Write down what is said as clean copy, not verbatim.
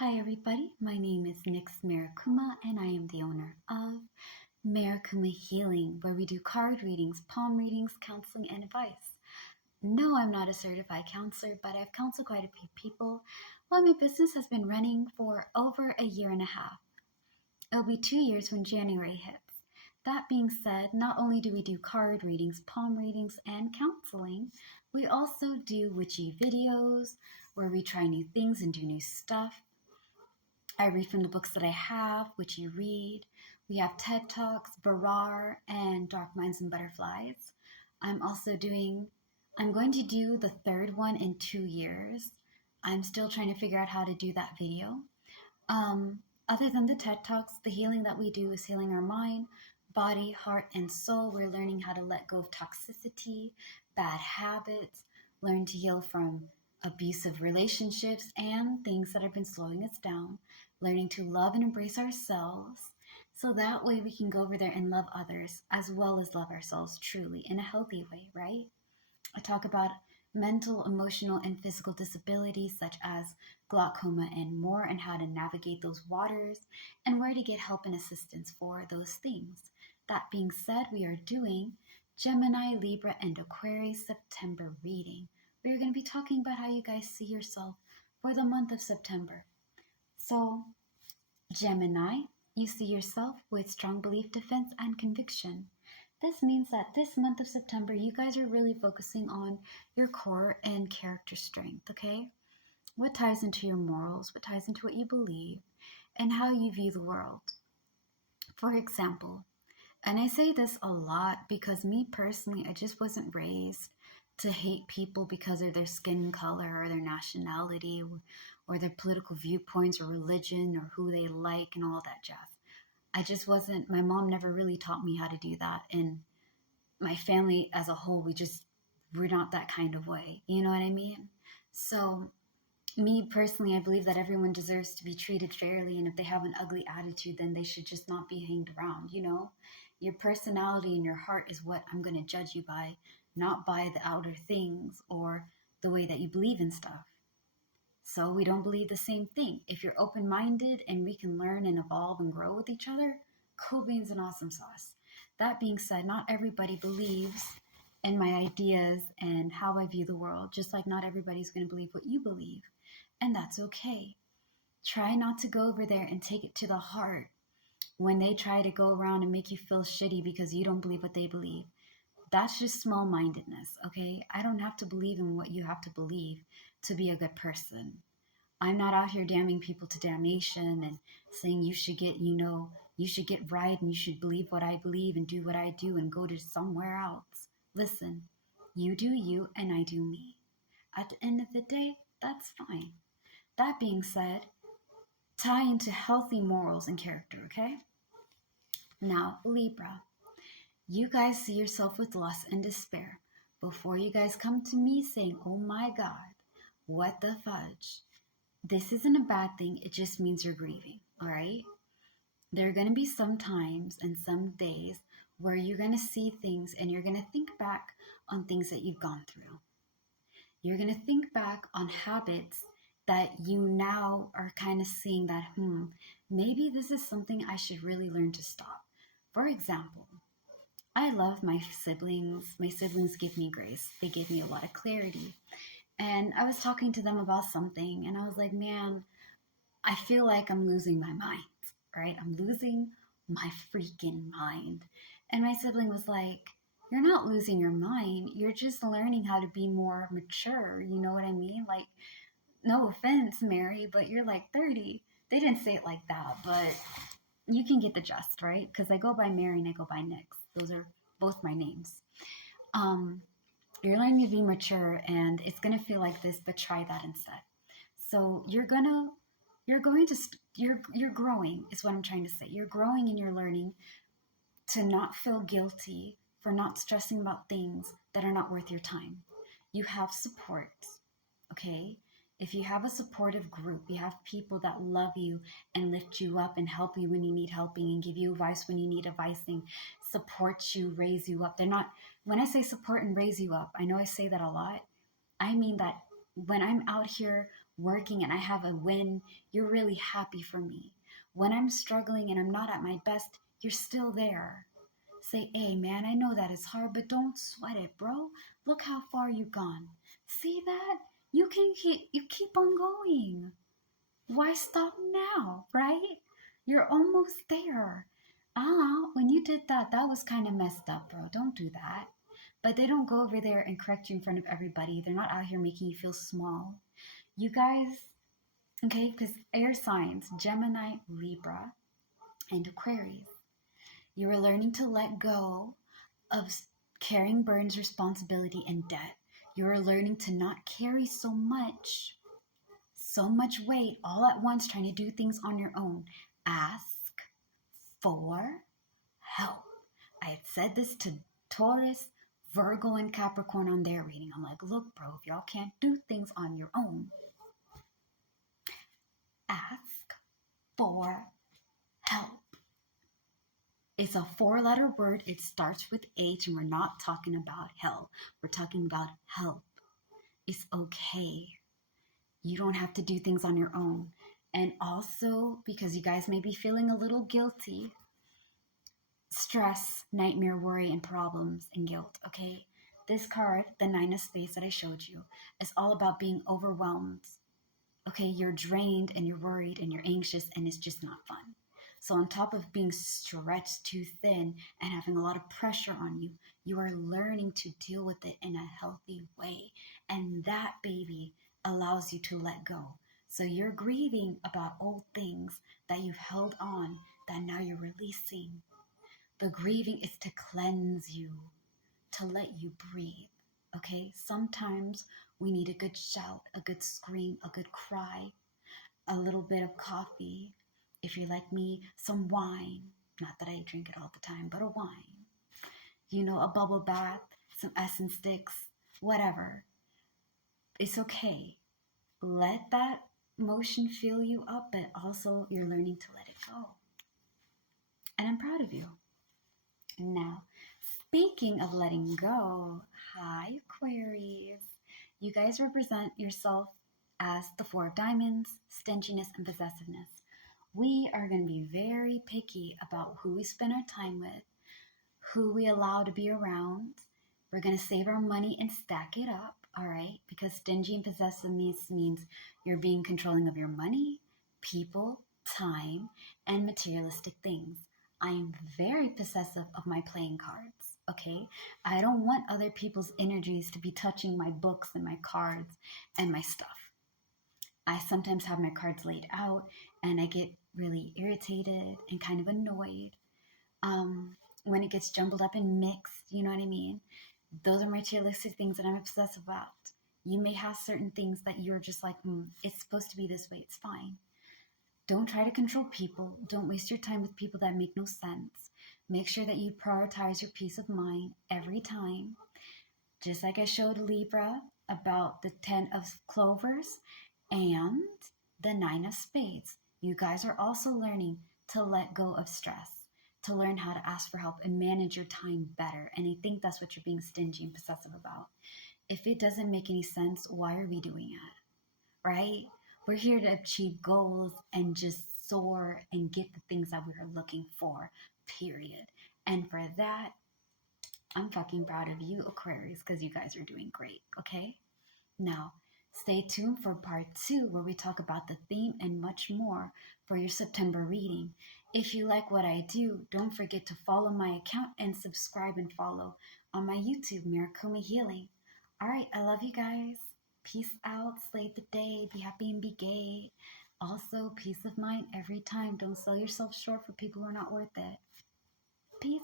Hi everybody, my name is Nix Marikuma and I am the owner of Marikuma Healing, where we do card readings, palm readings, counseling, and advice. No, I'm not a certified counselor, but I've counseled quite a few people. Well, my business has been running for over a year and a half. It'll be 2 years when January hits. That being said, not only do we do card readings, palm readings, and counseling, we also do witchy videos where we try new things and do new stuff. I read from the books that I have, which you read. We have TED Talks, Barar, and Dark Minds and Butterflies. I'm going to do the third one in 2 years. I'm still trying to figure out how to do that video. Other than the TED Talks, the healing that we do is healing our mind, body, heart, and soul. We're learning how to let go of toxicity, bad habits, learn to heal from abusive relationships and things that have been slowing us down, learning to love and embrace ourselves so that way we can go over there and love others as well as love ourselves truly in a healthy way, right? I talk about mental, emotional, and physical disabilities such as glaucoma and more, and how to navigate those waters and where to get help and assistance for those things. That being said, we are doing Gemini, Libra, and Aquarius September reading. We're going to be talking about how you guys see yourself for the month of September. So, Gemini, you see yourself with strong belief, defense, and conviction. This means that this month of September, you guys are really focusing on your core and character strength, okay? What ties into your morals, what ties into what you believe, and how you view the world. For example, and I say this a lot because me personally, I just wasn't raised to hate people because of their skin color or their nationality or their political viewpoints or religion or who they like and all that jazz. I just wasn't, my mom never really taught me how to do that. And my family as a whole, we're not that kind of way. You know what I mean? So me personally, I believe that everyone deserves to be treated fairly. And if they have an ugly attitude, then they should just not be hanged around, you know? Your personality and your heart is what I'm going to judge you by, not by the outer things or the way that you believe in stuff. So we don't believe the same thing. If you're open-minded and we can learn and evolve and grow with each other, cool beans and awesome sauce. That being said, not everybody believes in my ideas and how I view the world, just like not everybody's going to believe what you believe. And that's okay. Try not to go over there and take it to the heart when they try to go around and make you feel shitty because you don't believe what they believe. That's just small-mindedness, okay? I don't have to believe in what you have to believe to be a good person. I'm not out here damning people to damnation and saying you should get, you should get right and you should believe what I believe and do what I do and go to somewhere else. Listen, you do you and I do me. At the end of the day, that's fine. That being said, tie into healthy morals and character, okay? Now, Libra, you guys see yourself with lust and despair before you guys come to me saying, oh my God, what the fudge? This isn't a bad thing. It just means you're grieving, all right? There are going to be some times and some days where you're going to see things and you're going to think back on things that you've gone through. You're going to think back on habits that you now are kind of seeing that, maybe this is something I should really learn to stop. For example, I love my siblings. My siblings give me grace. They give me a lot of clarity. And I was talking to them about something and I was like, man, I feel like I'm losing my mind, right? I'm losing my freaking mind. And my sibling was like, you're not losing your mind. You're just learning how to be more mature. You know what I mean? Like, no offense, Mary, but you're like 30. They didn't say it like that, but you can get the gist, right? Because I go by Mary and I go by Nix. Those are both my names. You're learning to be mature and it's going to feel like this, but try that instead. So you're growing is what I'm trying to say. You're growing and you're learning to not feel guilty for not stressing about things that are not worth your time. You have support, okay? If you have a supportive group, you have people that love you and lift you up and help you when you need helping and give you advice when you need advising, support you, raise you up. When I say support and raise you up, I know I say that a lot. I mean that when I'm out here working and I have a win, you're really happy for me. When I'm struggling and I'm not at my best, you're still there. Say, hey man, I know that it's hard, but don't sweat it, bro. Look how far you've gone. See that? You keep on going. Why stop now, right? You're almost there. When you did that, that was kind of messed up, bro. Don't do that. But they don't go over there and correct you in front of everybody. They're not out here making you feel small. You guys, okay, because air signs, Gemini, Libra, and Aquarius, you are learning to let go of carrying burdens, responsibility, and debt. You are learning to not carry so much weight all at once, trying to do things on your own. Ask for help. I had said this to Taurus, Virgo, and Capricorn on their reading. I'm like, look, bro, if y'all can't do things on your own, ask for help. It's a 4-letter word. It starts with H, and we're not talking about hell. We're talking about help. It's okay. You don't have to do things on your own. And also, because you guys may be feeling a little guilty, stress, nightmare, worry, and problems and guilt, okay? This card, the 9 of Spades that I showed you, is all about being overwhelmed. Okay, you're drained and you're worried and you're anxious and it's just not fun. So on top of being stretched too thin and having a lot of pressure on you, you are learning to deal with it in a healthy way. And that, baby, allows you to let go. So you're grieving about old things that you've held on that now you're releasing. The grieving is to cleanse you, to let you breathe. Okay, sometimes we need a good shout, a good scream, a good cry, a little bit of coffee. If you're like me, some wine. Not that I drink it all the time, but a wine. You know, a bubble bath, some essence sticks, whatever. It's okay. Let that motion fill you up, but also you're learning to let it go. And I'm proud of you. Now, speaking of letting go, hi Aquarius. You guys represent yourself as the 4 of Diamonds, stinginess, and possessiveness. We are going to be very picky about who we spend our time with, who we allow to be around. We're going to save our money and stack it up, all right? Because stingy and possessiveness means you're being controlling of your money, people, time, and materialistic things. I am very possessive of my playing cards, okay? I don't want other people's energies to be touching my books and my cards and my stuff. I sometimes have my cards laid out and I get really irritated and kind of annoyed when it gets jumbled up and mixed, you know what I mean? Those are materialistic things that I'm obsessed about. You may have certain things that you're just like, it's supposed to be this way, it's fine. Don't try to control people. Don't waste your time with people that make no sense. Make sure that you prioritize your peace of mind every time. Just like I showed Libra about the 10 of clovers and the 9 of spades. You guys are also learning to let go of stress, to learn how to ask for help and manage your time better. And I think that's what you're being stingy and possessive about. If it doesn't make any sense, why are we doing it? Right? We're here to achieve goals and just soar and get the things that we're looking for, period. And for that, I'm fucking proud of you, Aquarius, because you guys are doing great, okay? Now, stay tuned for part 2 where we talk about the theme and much more for your September reading. If you like what I do, don't forget to follow my account and subscribe and follow on my YouTube, Mirakumi Healing. All right, I love you guys. Peace out, slay the day, be happy and be gay. Also, peace of mind every time. Don't sell yourself short for people who are not worth it. Peace.